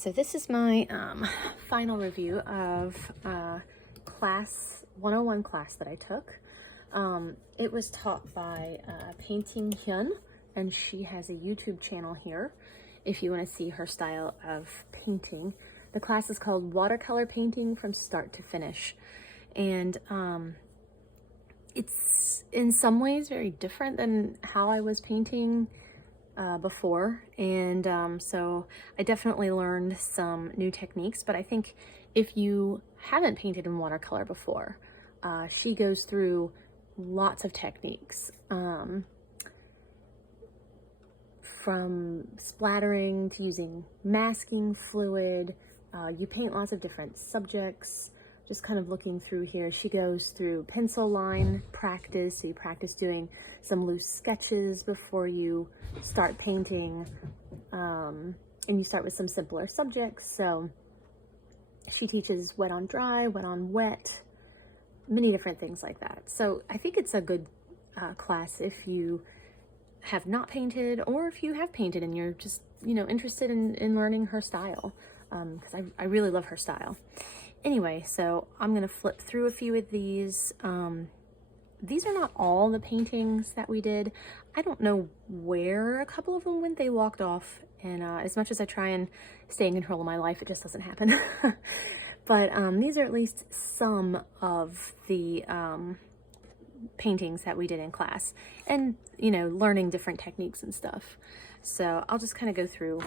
So this is my final review of class 101 class that I took. It was taught by Painting Hyun, and she has a YouTube channel here if you want to see her style of painting. The class is called Watercolor Painting from Start to Finish, and it's in some ways very different than how I was painting before, and so I definitely learned some new techniques. But I think if you haven't painted in watercolor before, she goes through lots of techniques, from splattering to using masking fluid. You paint lots of different subjects. Just kind of looking through here, she goes through pencil line practice. So you practice doing some loose sketches before you start painting, and you start with some simpler subjects. So she teaches wet on dry, wet on wet, many different things like that. So I think it's a good class if you have not painted, or if you have painted and you're just, interested in learning her style, because I really love her style. Anyway, so I'm going to flip through a few of these. These are not all the paintings that we did. I don't know where a couple of them went. They walked off, and as much as I try and stay in control of my life, it just doesn't happen. But these are at least some of the paintings that we did in class, and, learning different techniques and stuff. So I'll just kind of go through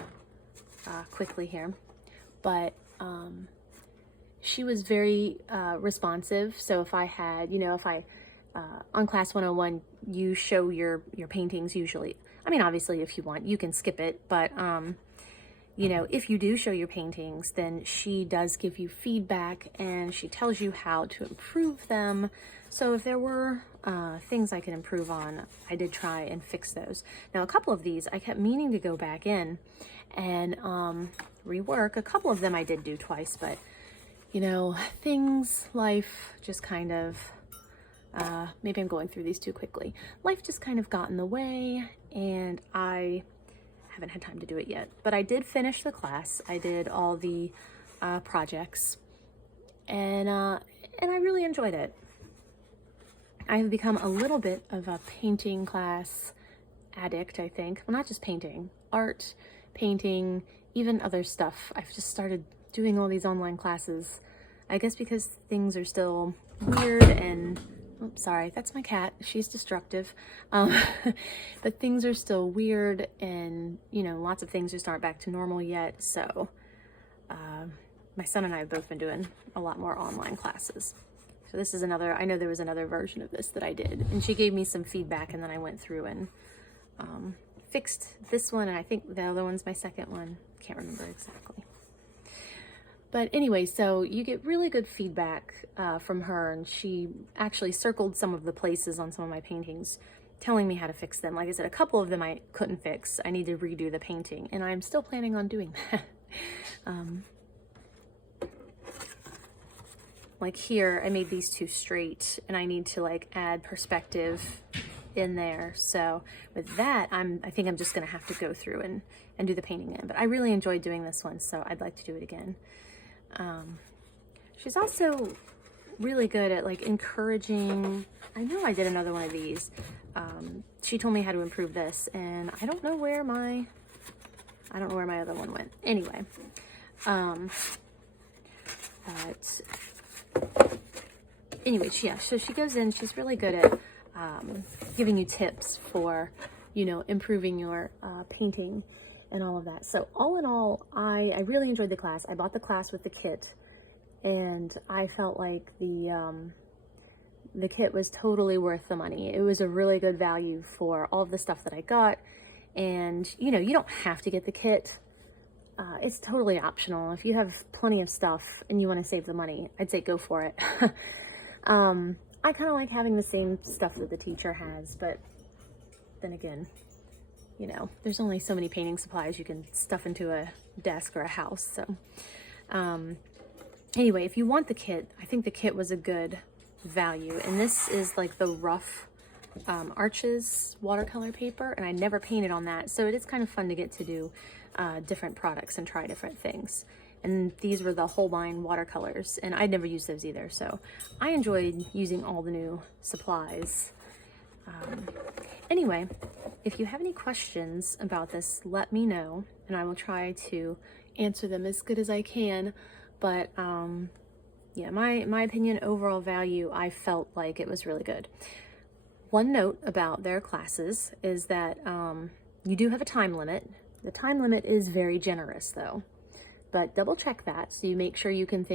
quickly here. But she was very responsive. So if I had, on class 101, you show your paintings usually. I mean, obviously, if you want, you can skip it. But, if you do show your paintings, then she does give you feedback, and she tells you how to improve them. So if there were things I could improve on, I did try and fix those. Now, a couple of these, I kept meaning to go back in and rework. A couple of them I did do twice, but life just kind of, maybe I'm going through these too quickly. Life just kind of got in the way, and I haven't had time to do it yet. But I did finish the class. I did all the projects, and I really enjoyed it. I have become a little bit of a painting class addict, I think. Well, not just painting, art, painting, even other stuff. I've just started doing all these online classes, I guess because things are still weird and, oops, sorry, that's my cat. She's destructive. But things are still weird, and, lots of things just aren't back to normal yet. So my son and I have both been doing a lot more online classes. So this is another, I know there was another version of this that I did, and she gave me some feedback, and then I went through and fixed this one, and I think the other one's my second one. Can't remember exactly. But anyway, so you get really good feedback from her, and she actually circled some of the places on some of my paintings, telling me how to fix them. Like I said, a couple of them I couldn't fix. I need to redo the painting, and I'm still planning on doing that. Like here, I made these two straight, and I need to add perspective in there. So with that, I think I'm just gonna have to go through and do the painting in. But I really enjoyed doing this one, so I'd like to do it again. She's also really good at encouraging. I know I did another one of these. She told me how to improve this, and I don't know where my other one went. Anyway, but anyway, yeah, so she goes in, she's really good at giving you tips for, improving your painting and all of that. So all in all, I really enjoyed the class. I bought the class with the kit, and I felt like the kit was totally worth the money. It was a really good value for all of the stuff that I got. And, you don't have to get the kit. It's totally optional. If you have plenty of stuff and you want to save the money, I'd say go for it. I kind of like having the same stuff that the teacher has, but then again, there's only so many painting supplies you can stuff into a desk or a house. So anyway, if you want the kit, I think the kit was a good value. And this is the rough Arches watercolor paper, and I never painted on that, so it is kind of fun to get to do different products and try different things. And these were the Holbein watercolors, and I'd never used those either, so I enjoyed using all the new supplies. Anyway, if you have any questions about this, let me know, and I will try to answer them as good as I can. But yeah, my opinion, overall value, I felt like it was really good. One note about their classes is that you do have a time limit. The time limit is very generous though, but double check that so you make sure you can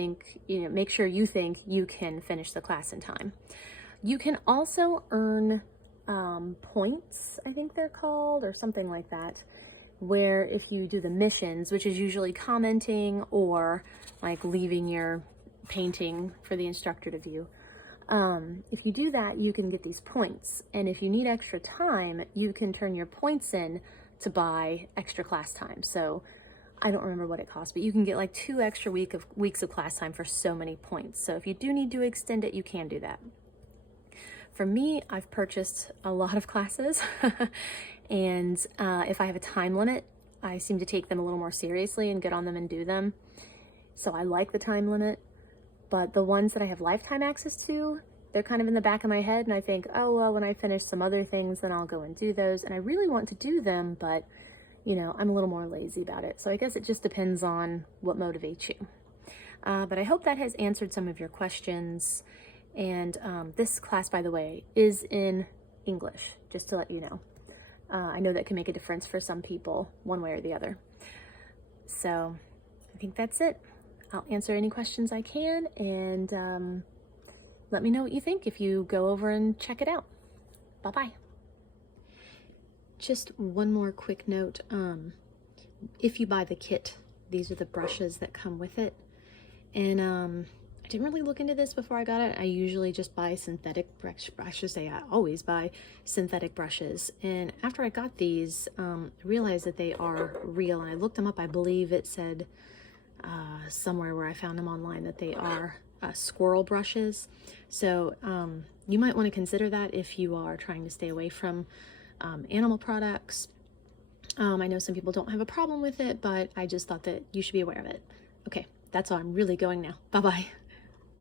make sure you think you can finish the class in time. You can also earn points, I think they're called, or something like that, where if you do the missions, which is usually commenting or like leaving your painting for the instructor to view, if you do that, you can get these points. And if you need extra time, you can turn your points in to buy extra class time. So I don't remember what it costs, but you can get like 2 extra weeks of class time for so many points. So if you do need to extend it, you can do that. For me, I've purchased a lot of classes and if I have a time limit, I seem to take them a little more seriously and get on them and do them. So I like the time limit, but the ones that I have lifetime access to, they're kind of in the back of my head, and I think, oh, well, when I finish some other things, then I'll go and do those. And I really want to do them, but you know, I'm a little more lazy about it. So I guess it just depends on what motivates you. But I hope that has answered some of your questions. And this class, by the way, is in English, just to let you know. I know that can make a difference for some people, one way or the other. So I think that's it. I'll answer any questions I can, and let me know what you think if you go over and check it out. Bye-bye. Just one more quick note. If you buy the kit, these are the brushes that come with it. And I didn't really look into this before I got it. I usually just buy synthetic brushes. I should say I always buy synthetic brushes. And after I got these, I realized that they are real. And I looked them up. I believe it said somewhere where I found them online that they are Squirrel Brushes. So you might want to consider that if you are trying to stay away from animal products. I know some people don't have a problem with it, but I just thought that you should be aware of it. Okay, that's all. I'm really going now. Bye-bye.